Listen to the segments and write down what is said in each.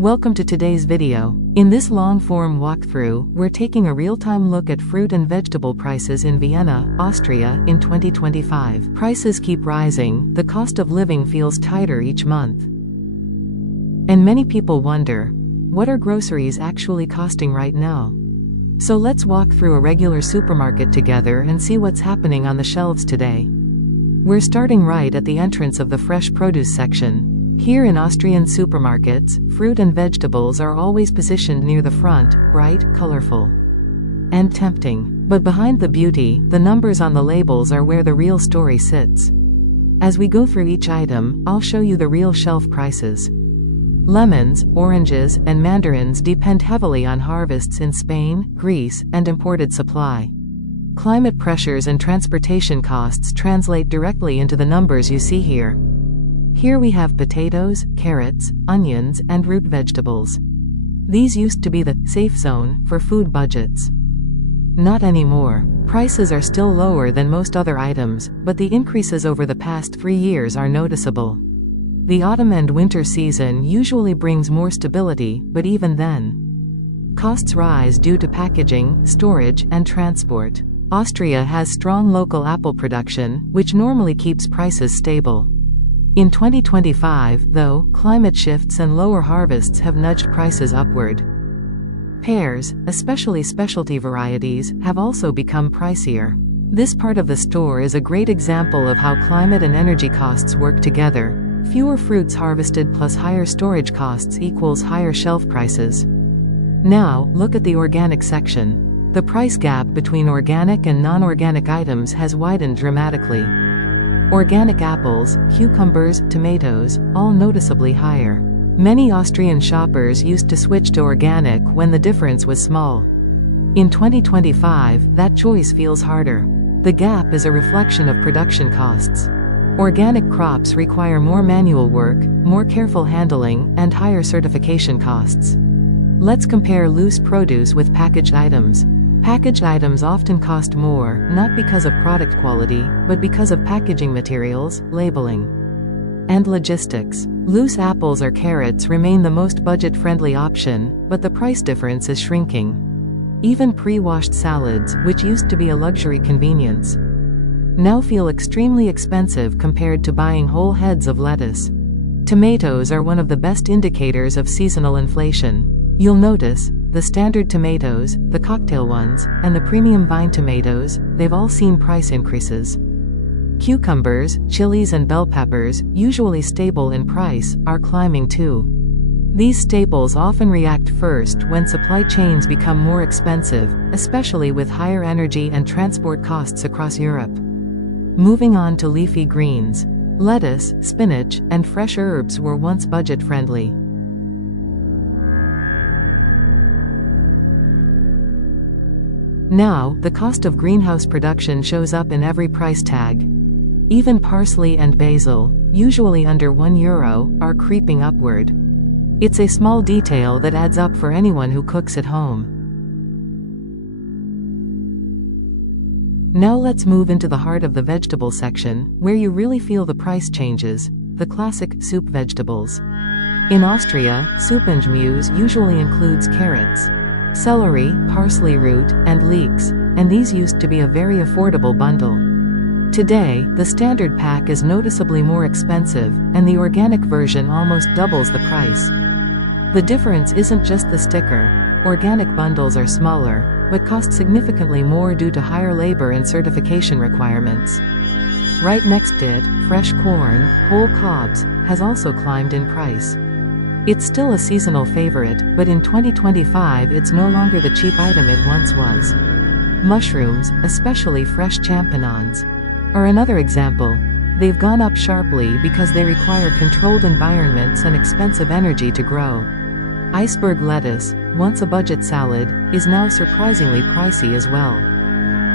Welcome to today's video. In this long-form walkthrough, we're taking a real-time look at fruit and vegetable prices in Vienna, Austria, in 2025. Prices keep rising, the cost of living feels tighter each month. And many people wonder, what are groceries actually costing right now? So let's walk through a regular supermarket together and see what's happening on the shelves today. We're starting right at the entrance of the fresh produce section. Here in Austrian supermarkets, fruit and vegetables are always positioned near the front, bright, colorful, and tempting. But behind the beauty, the numbers on the labels are where the real story sits. As we go through each item, I'll show you the real shelf prices. Lemons, oranges, and mandarins depend heavily on harvests in Spain, Greece, and imported supply. Climate pressures and transportation costs translate directly into the numbers you see here. Here we have potatoes, carrots, onions, and root vegetables. These used to be the safe zone for food budgets. Not anymore. Prices are still lower than most other items, but the increases over the past 3 years are noticeable. The autumn and winter season usually brings more stability, but even then, costs rise due to packaging, storage, and transport. Austria has strong local apple production, which normally keeps prices stable. In 2025, though, climate shifts and lower harvests have nudged prices upward. Pears, especially specialty varieties, have also become pricier. This part of the store is a great example of how climate and energy costs work together. Fewer fruits harvested plus higher storage costs equals higher shelf prices. Now, look at the organic section. The price gap between organic and non-organic items has widened dramatically. Organic apples, cucumbers, tomatoes, all noticeably higher. Many Austrian shoppers used to switch to organic when the difference was small. In 2025, that choice feels harder. The gap is a reflection of production costs. Organic crops require more manual work, more careful handling, and higher certification costs. Let's compare loose produce with packaged items. Packaged items often cost more, not because of product quality, but because of packaging materials, labeling, and logistics. Loose apples or carrots remain the most budget-friendly option, but the price difference is shrinking. Even pre-washed salads, which used to be a luxury convenience, now feel extremely expensive compared to buying whole heads of lettuce. Tomatoes are one of the best indicators of seasonal inflation. You'll notice, the standard tomatoes, the cocktail ones, and the premium vine tomatoes, they've all seen price increases. Cucumbers, chilies and bell peppers, usually stable in price, are climbing too. These staples often react first when supply chains become more expensive, especially with higher energy and transport costs across Europe. Moving on to leafy greens. Lettuce, spinach, and fresh herbs were once budget-friendly. Now, the cost of greenhouse production shows up in every price tag. Even parsley and basil, usually under €1, are creeping upward. It's a small detail that adds up for anyone who cooks at home. Now let's move into the heart of the vegetable section, where you really feel the price changes, the classic soup vegetables. In Austria, Suppengemüse usually includes carrots, celery, parsley root, and leeks, and these used to be a very affordable bundle. Today, the standard pack is noticeably more expensive, and the organic version almost doubles the price. The difference isn't just the sticker. Organic bundles are smaller, but cost significantly more due to higher labor and certification requirements. Right next to it, fresh corn, whole cobs, has also climbed in price. It's still a seasonal favorite, but in 2025 it's no longer the cheap item it once was. Mushrooms, especially fresh champignons, are another example. They've gone up sharply because they require controlled environments and expensive energy to grow. Iceberg lettuce, once a budget salad, is now surprisingly pricey as well.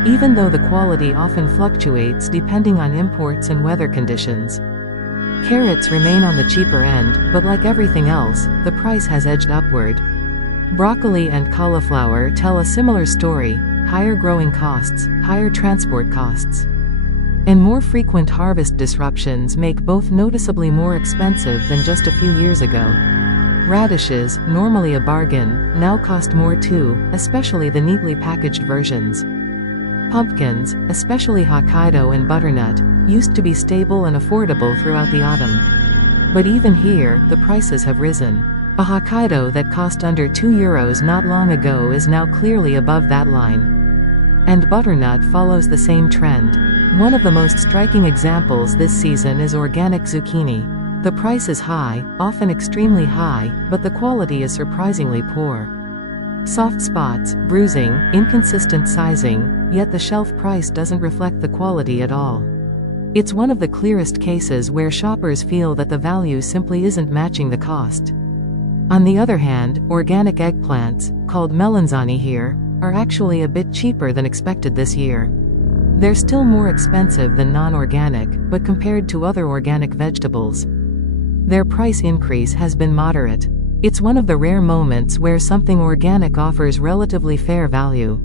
Even though the quality often fluctuates depending on imports and weather conditions. Carrots remain on the cheaper end, but like everything else, the price has edged upward. Broccoli and cauliflower tell a similar story: higher growing costs, higher transport costs, and more frequent harvest disruptions make both noticeably more expensive than just a few years ago. Radishes, normally a bargain, now cost more too, especially the neatly packaged versions. Pumpkins, especially Hokkaido and butternut, used to be stable and affordable throughout the autumn. But even here, the prices have risen. A Hokkaido that cost under €2 not long ago is now clearly above that line. And butternut follows the same trend. One of the most striking examples this season is organic zucchini. The price is high, often extremely high, but the quality is surprisingly poor. Soft spots, bruising, inconsistent sizing, yet the shelf price doesn't reflect the quality at all. It's one of the clearest cases where shoppers feel that the value simply isn't matching the cost. On the other hand, organic eggplants, called melanzani here, are actually a bit cheaper than expected this year. They're still more expensive than non-organic, but compared to other organic vegetables, their price increase has been moderate. It's one of the rare moments where something organic offers relatively fair value.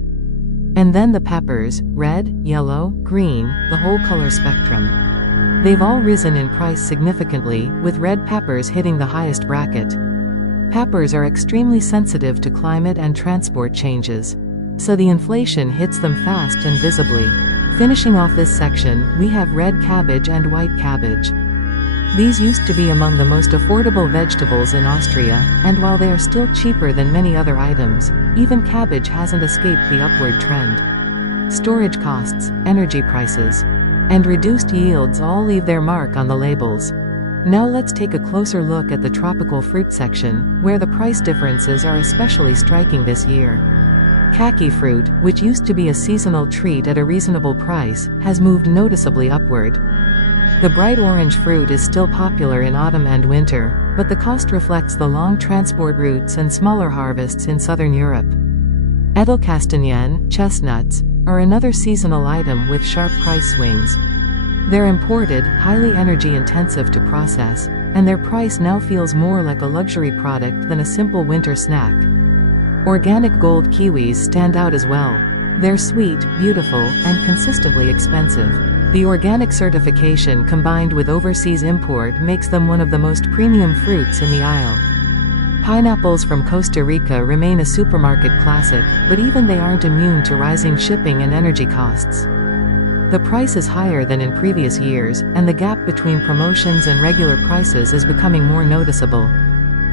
And then the peppers, red, yellow, green, the whole color spectrum. They've all risen in price significantly, with red peppers hitting the highest bracket. Peppers are extremely sensitive to climate and transport changes, so the inflation hits them fast and visibly. Finishing off this section, we have red cabbage and white cabbage. These used to be among the most affordable vegetables in Austria, and while they are still cheaper than many other items, even cabbage hasn't escaped the upward trend. Storage costs, energy prices, and reduced yields all leave their mark on the labels. Now let's take a closer look at the tropical fruit section, where the price differences are especially striking this year. Kaki fruit, which used to be a seasonal treat at a reasonable price, has moved noticeably upward. The bright orange fruit is still popular in autumn and winter, but the cost reflects the long transport routes and smaller harvests in southern Europe. Edelkastanie, chestnuts, are another seasonal item with sharp price swings. They're imported, highly energy-intensive to process, and their price now feels more like a luxury product than a simple winter snack. Organic gold kiwis stand out as well. They're sweet, beautiful, and consistently expensive. The organic certification combined with overseas import makes them one of the most premium fruits in the aisle. Pineapples from Costa Rica remain a supermarket classic, but even they aren't immune to rising shipping and energy costs. The price is higher than in previous years, and the gap between promotions and regular prices is becoming more noticeable.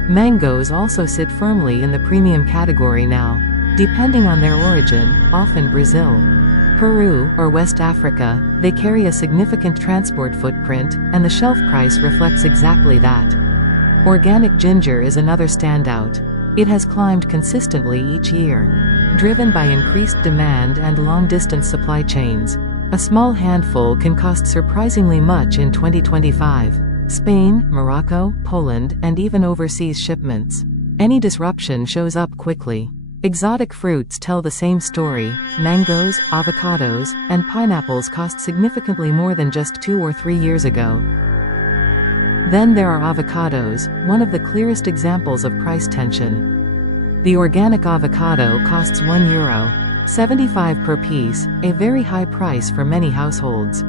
Mangoes also sit firmly in the premium category now, depending on their origin, often Brazil, Peru, or West Africa. They carry a significant transport footprint, and the shelf price reflects exactly that. Organic ginger is another standout. It has climbed consistently each year, driven by increased demand and long-distance supply chains. A small handful can cost surprisingly much in 2025. Spain, Morocco, Poland, and even overseas shipments. Any disruption shows up quickly. Exotic fruits tell the same story. Mangoes, avocados, and pineapples cost significantly more than just 2 or 3 years ago. Then there are avocados, one of the clearest examples of price tension. The organic avocado costs €1.75 per piece, a very high price for many households.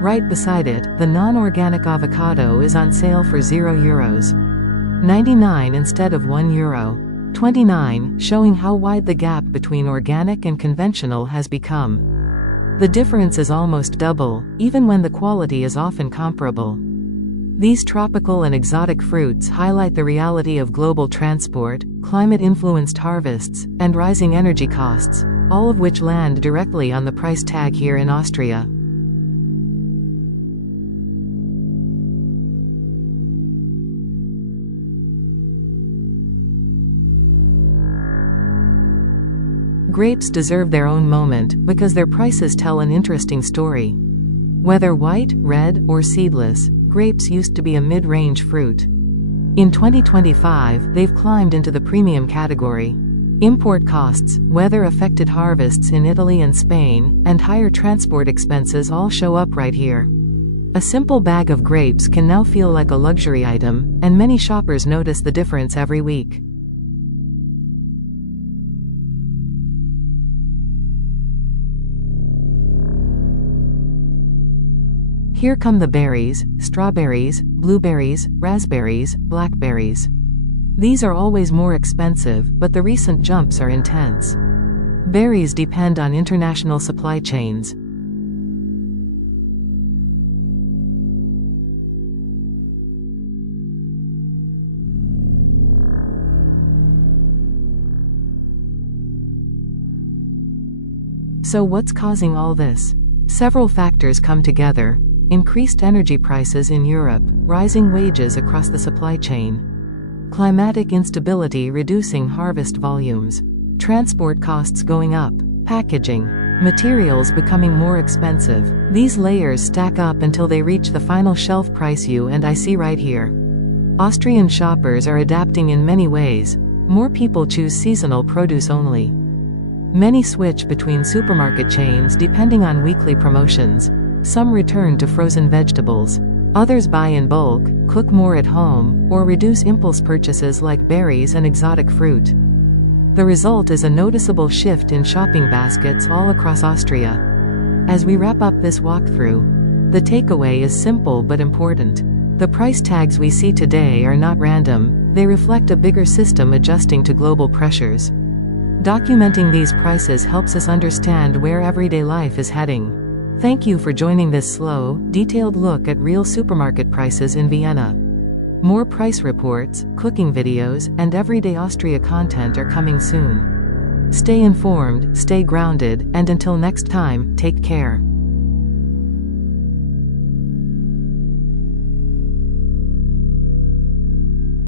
Right beside it, the non-organic avocado is on sale for €0.99 instead of €1.29, showing how wide the gap between organic and conventional has become. The difference is almost double, even when the quality is often comparable. These tropical and exotic fruits highlight the reality of global transport, climate-influenced harvests, and rising energy costs, all of which land directly on the price tag here in Austria. Grapes deserve their own moment, because their prices tell an interesting story. Whether white, red, or seedless, grapes used to be a mid-range fruit. In 2025, they've climbed into the premium category. Import costs, weather-affected harvests in Italy and Spain, and higher transport expenses all show up right here. A simple bag of grapes can now feel like a luxury item, and many shoppers notice the difference every week. Here come the berries: strawberries, blueberries, raspberries, blackberries. These are always more expensive, but the recent jumps are intense. Berries depend on international supply chains. So what's causing all this? Several factors come together. Increased energy prices in Europe, rising wages across the supply chain, climatic instability reducing harvest volumes, transport costs going up, packaging, materials becoming more expensive. These layers stack up until they reach the final shelf price you and I see right here. Austrian shoppers are adapting in many ways. More people choose seasonal produce only. Many switch between supermarket chains depending on weekly promotions. Some return to frozen vegetables. Others buy in bulk, cook more at home, or reduce impulse purchases like berries and exotic fruit. The result is a noticeable shift in shopping baskets all across Austria. As we wrap up this walkthrough, the takeaway is simple but important. The price tags we see today are not random, they reflect a bigger system adjusting to global pressures. Documenting these prices helps us understand where everyday life is heading. Thank you for joining this slow, detailed look at real supermarket prices in Vienna. More price reports, cooking videos, and everyday Austria content are coming soon. Stay informed, stay grounded, and until next time, take care.